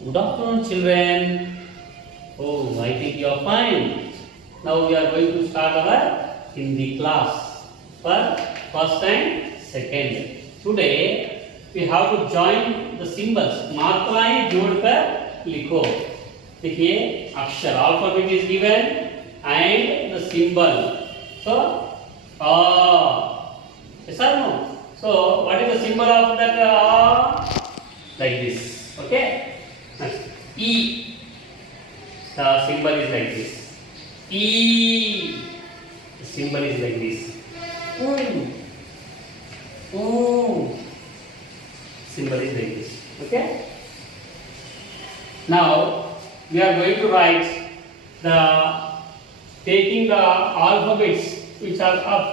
Good afternoon, children. Oh, I think you are fine. Now we are going to start our Hindi class for first and second. Today we have to join the symbols. मात्राएं जोड़कर लिखो. देखिए अक्षर alphabet is given and the symbol. So yes or no? So what is the symbol of that? Like this. Okay. E. The symbol is like this. E. The symbol is like this. Symbol is like this. Okay. Now we are going to write taking the alphabets which are up.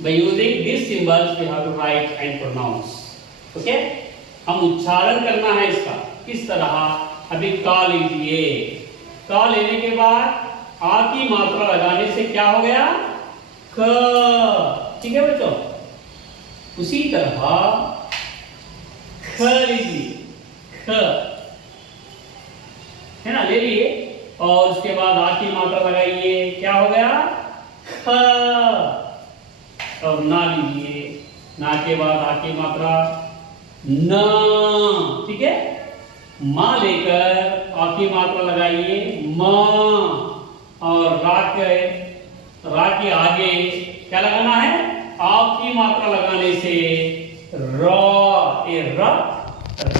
By using these symbols we have to write and pronounce. Okay. हम उच्चारण करना है इसका किस तरह. अभी का लीजिए. का लेने के बाद आ की मात्रा लगाने से क्या हो गया? क. ठीक है बच्चों. उसी तरह ख लीजिए. ख है ना, ले लिए और उसके बाद आ की मात्रा लगाइए. क्या हो गया? ख. और ना लीजिए. ना के बाद आ की मात्रा न. ठीक है. मां लेकर आ की मात्रा लगाइए म. और रा के आगे क्या लगाना है? आ की मात्रा लगाने से र. ये र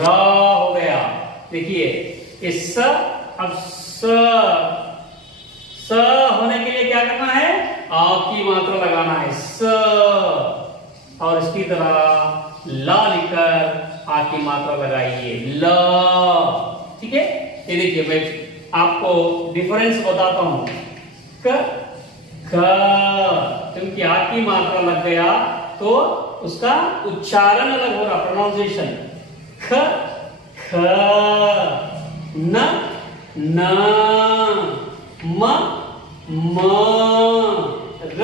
हो गया. देखिए इस अब स होने के लिए क्या करना है? आ की मात्रा लगाना है स. और इसकी तरह ला लिखकर आ की मात्रा लगाइए ल. ठीक है. ये देखिए मैं आपको डिफरेंस बताता हूं. क क्योंकि आ की मात्रा लग गया तो उसका उच्चारण अलग हो रहा, प्रोनाउंसिएशन. ख ख न न म म र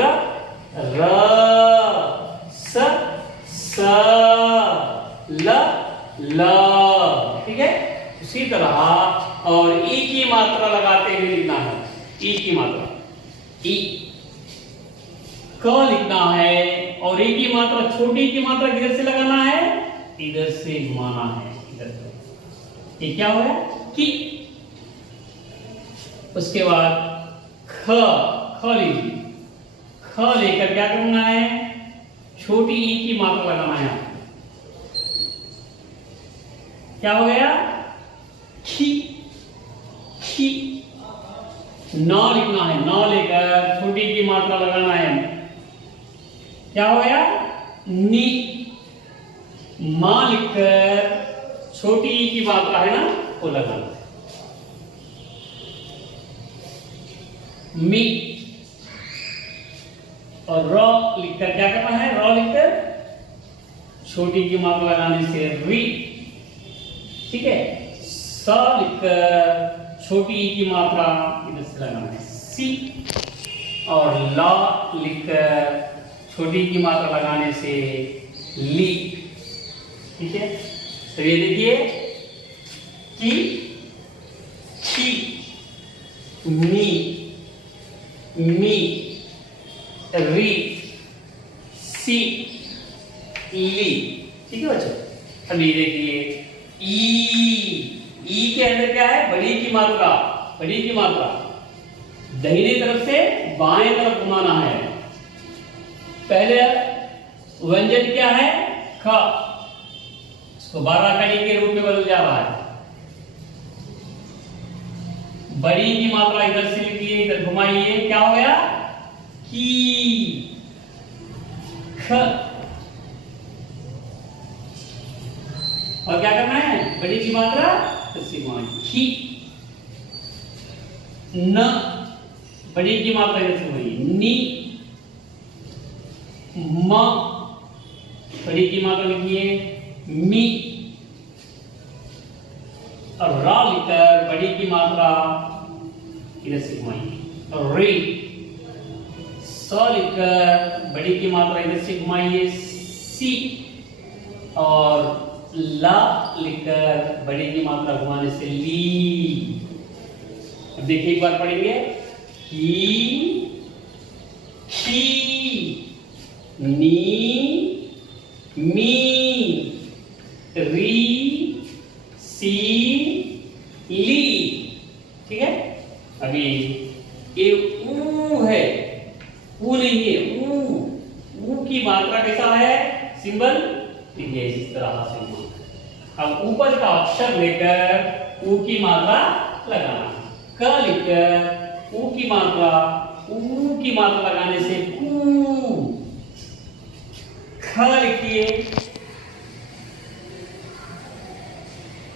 र स स ल ल. ठीक है. उसी तरह और ई की मात्रा लगाते हुए लिखना है. ई की मात्रा ई क लिखना है और ई की मात्रा छोटी की मात्रा किधर से लगाना है? इधर से घुमाना है. इधर से. ये क्या हो गया? की. उसके बाद ख लीजिए. ख लेकर क्या करना है? छोटी ई की मात्रा लगाना है. क्या हो गया? खी. खी. न लिखना है. न लेकर छोटी की मात्रा लगाना है. क्या हो गया? नी. मां लिखकर छोटी ई की मात्रा है ना वो लगाना है. मी. और र लिखकर क्या करना है? र लिखकर छोटी की मात्रा लगाने से री. ठीक है. स लिखकर छोटी ई की मात्रा इधर से लगाना है सी. और ला लिखकर छोटी की मात्रा लगाने से ली. ठीक है. तो ये देखिए की खी नी मी री सी ली. ठीक है बच्चों. अब ये देखिए ई के अंदर क्या है? बड़ी की मात्रा. बड़ी की मात्रा दाहिने तरफ से बाएं तरफ घुमाना है. पहले व्यंजन क्या है? ख. इसको 12 कड़ी के रूप में बदल जा रहा है. बड़ी की मात्रा इधर से लिखिए, इधर घुमाइए. क्या हो गया? की. ख. और क्या करना है? बड़ी की मात्रा खी. न. बड़ी की मात्रा इधर से हुई नी. म. बड़ी की मात्रा लिखिए मी. और रा लिखकर बड़ी की मात्रा इधर से घुमाइए री. स लिखकर बड़ी की मात्रा इधर से घुमाइए सी. और ला लिखकर बड़ी की मात्रा घुमाने से ली। अब देखिए एक बार पढ़ेंगे, ही, खी, नी, मी, री, सी, ली। ठीक है, अभी ये ऊ है, ऊ नहीं है, ऊ की मात्रा कैसा है सिंबल, देखिए इस तरह से। अब ऊपर का अक्षर लेकर ऊ की मात्रा लगाना, क लिखकर ऊ की मात्रा लगाने से कू। ख लिखिए,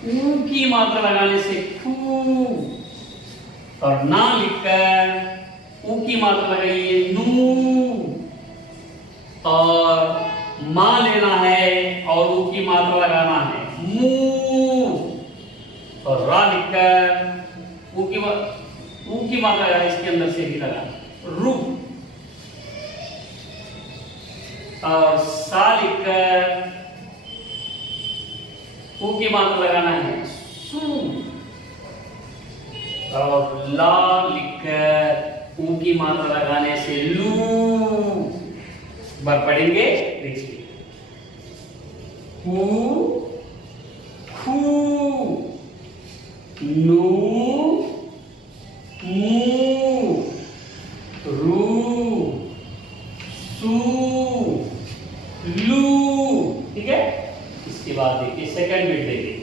ऊ की मात्रा लगाने से खू। और ना लिखकर ऊ की मात्रा लगाइए नू। और मां लेना है और ऊ की मात्रा लगाना है मू। और रा लिखकर ऊ की मात्रा लगाना, इसके अंदर से भी लगा रू। और सा लिखकर ऊ की मात्रा लगाना है सू। और ला लिखकर ऊ की मात्रा लगाने से लू। बार पढ़ेंगे, देखिए, हू, खू, नू, मू, रू, सू, लू। ठीक है, इसके बाद देखिए सेकंड बिट देखिए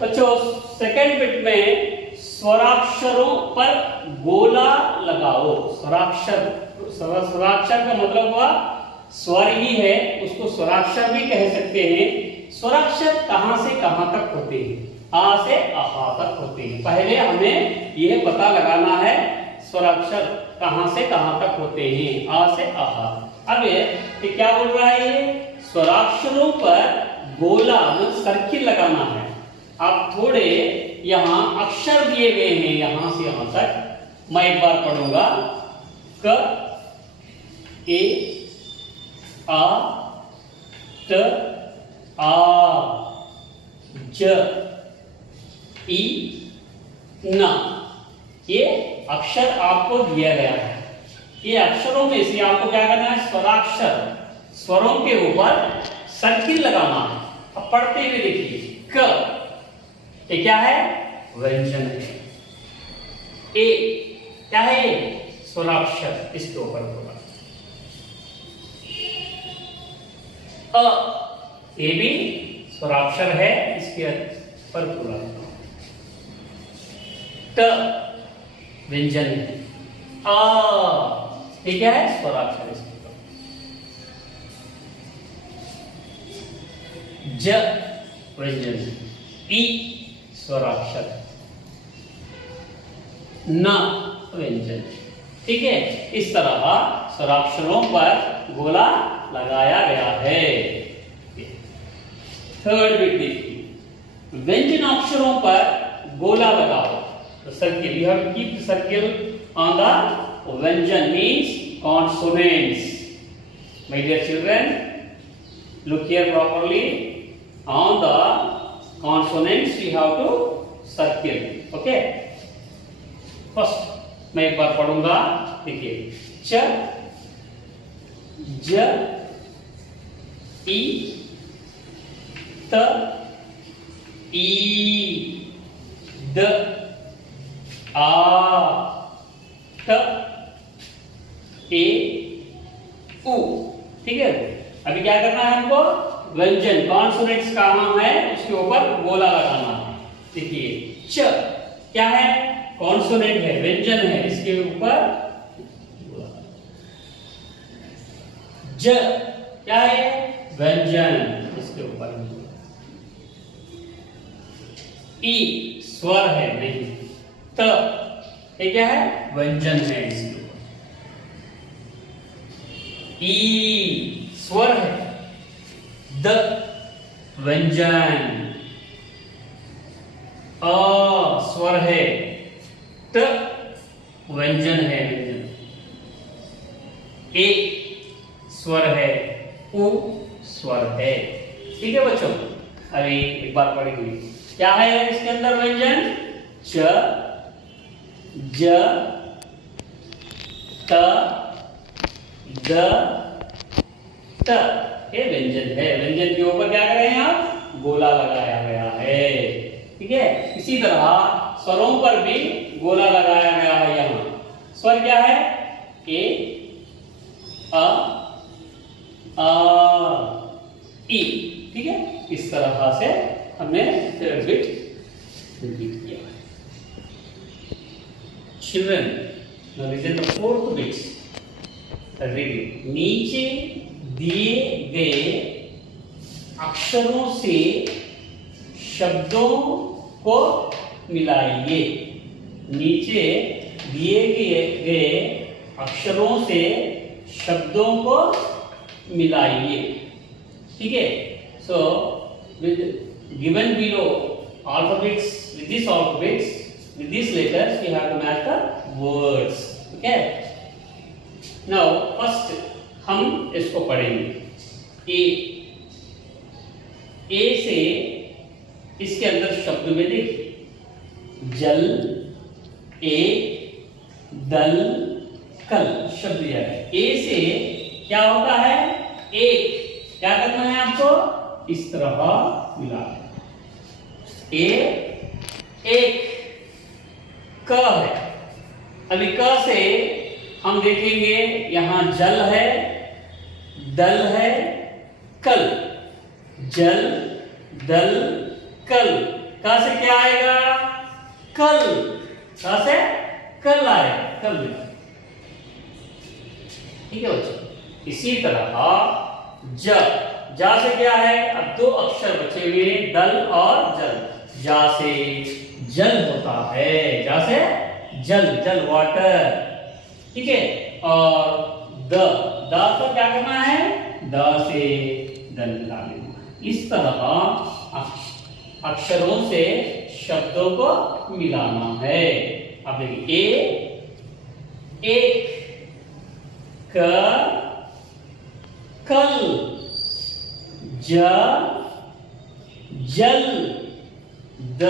बच्चों। सेकंड बिट में स्वराक्षरों पर गोला लगाओ। स्वराक्षर का मतलब हुआ स्वर ही है, उसको स्वराक्षर भी कह सकते हैं। स्वराक्षर कहां से कहां तक होते हैं, आ से आहा तक होते हैं। पहले हमें यह पता लगाना है स्वराक्षर कहां से कहां तक होते हैं, आ से आहा। अब ये क्या बोल रहा है, ये स्वराक्षरों पर गोला सर्किल लगाना है। आप थोड़े यहां अक्षर दिए गए हैं यहां से यहां तक, मैं एक बार पढ़ूंगा। क, ए, आ, त, आ, ज, ई, ना। ये अक्षर आपको दिया गया है। ये अक्षरों में से आपको क्या करना है, स्वराक्षर, स्वरों के ऊपर सर्किल लगाना है। अब पढ़ते हुए देखिए, क ये क्या है, व्यंजन है। ए क्या है, स्वराक्षर, इसके ऊपर होगा। अ ये भी स्वराक्षर है, इसके पर पूरा। ट व्यंजन है। आ ये क्या है, स्वराक्षर, इसके ऊपर। ज व्यंजन है। ई स्वराक्षर, न व्यंजन। ठीक है, इस तरह स्वराक्षरों पर गोला लगाया गया है। थर्ड बिट देखिए, व्यंजन अक्षरों पर गोला लगाओ। Circle, you have to keep the circle on the व्यंजन means consonants. My dear children, look here properly. On the consonants we have to circle. Okay, first मैं एक बार पढ़ूंगा, देखिए, च, ज, ई, त, ई, द, आ, त, ए, उ। ठीक है, अभी क्या करना है हमको, व्यंजन कॉन्सोनेंट्स कहां है उसके ऊपर गोला लगाना है। देखिए, च क्या है, कॉन्सोनेंट है, व्यंजन है, इसके ऊपर गोला। ज क्या है, व्यंजन, इसके ऊपर। ई स्वर है, नहीं। त ये क्या है, व्यंजन है, इसके ऊपर। ई स्वर है, द व्यंजन, अ स्वर है, त व्यंजन है, व्यंजन। ए स्वर है, उ स्वर है। ठीक है बच्चों, अभी एक बार पढ़ेंगे क्या है इसके अंदर व्यंजन। च, ज, त, द, त, ये व्यंजन है। व्यंजन के ऊपर क्या कर रहे हैं आप, गोला लगाया गया है। ठीक है, इसी तरह स्वरों पर भी गोला लगाया गया है। यहाँ स्वर क्या है, ए, अ, ई। ठीक है, इस तरह से हमने थर्ड बिट कंप्लीट किया। Children, now listen the fourth bit. Reading, नीचे दिए गए अक्षरों से शब्दों को मिलाइए। नीचे दिए गए अक्षरों से शब्दों को मिलाइए। ठीक है, so with given below alphabets, with these alphabets, with these letters we have to match the words. Okay, now first हम इसको पढ़ेंगे। ए से इसके अंदर शब्द में देखिए, जल, एक, दल, कल शब्द दिया है। ए से क्या होता है, एक। क्या करना है आपको, इस तरह मिला। ए, एक, क है। अभी क से हम देखेंगे, यहां जल है, दल है, कल। जल, दल, कल। का से क्या आएगा, कल। का से कल आएगा, कल। ठीक है बच्चों, इसी तरह ज, जा से क्या है, अब दो अक्षर बचे हुए, दल और जल। जा से जल होता है, जा से जल, जल वाटर। ठीक है, और द, द पर क्या करना है, द से दल मिला लेना। इस तरह अक्षरों से शब्दों को मिलाना है। आप देखिए, ए, एक, क, कल, ज, जल, द,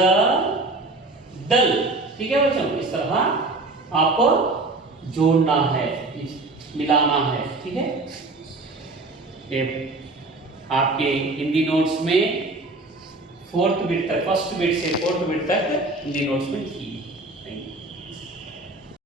दल। ठीक है बच्चों, इस तरह आपको जोड़ना है, मिलाना है। ठीक है, आपके हिंदी नोट्स में फोर्थ बिट तक, फर्स्ट बिट से फोर्थ बिट तक हिंदी नोट्स में लिखिए।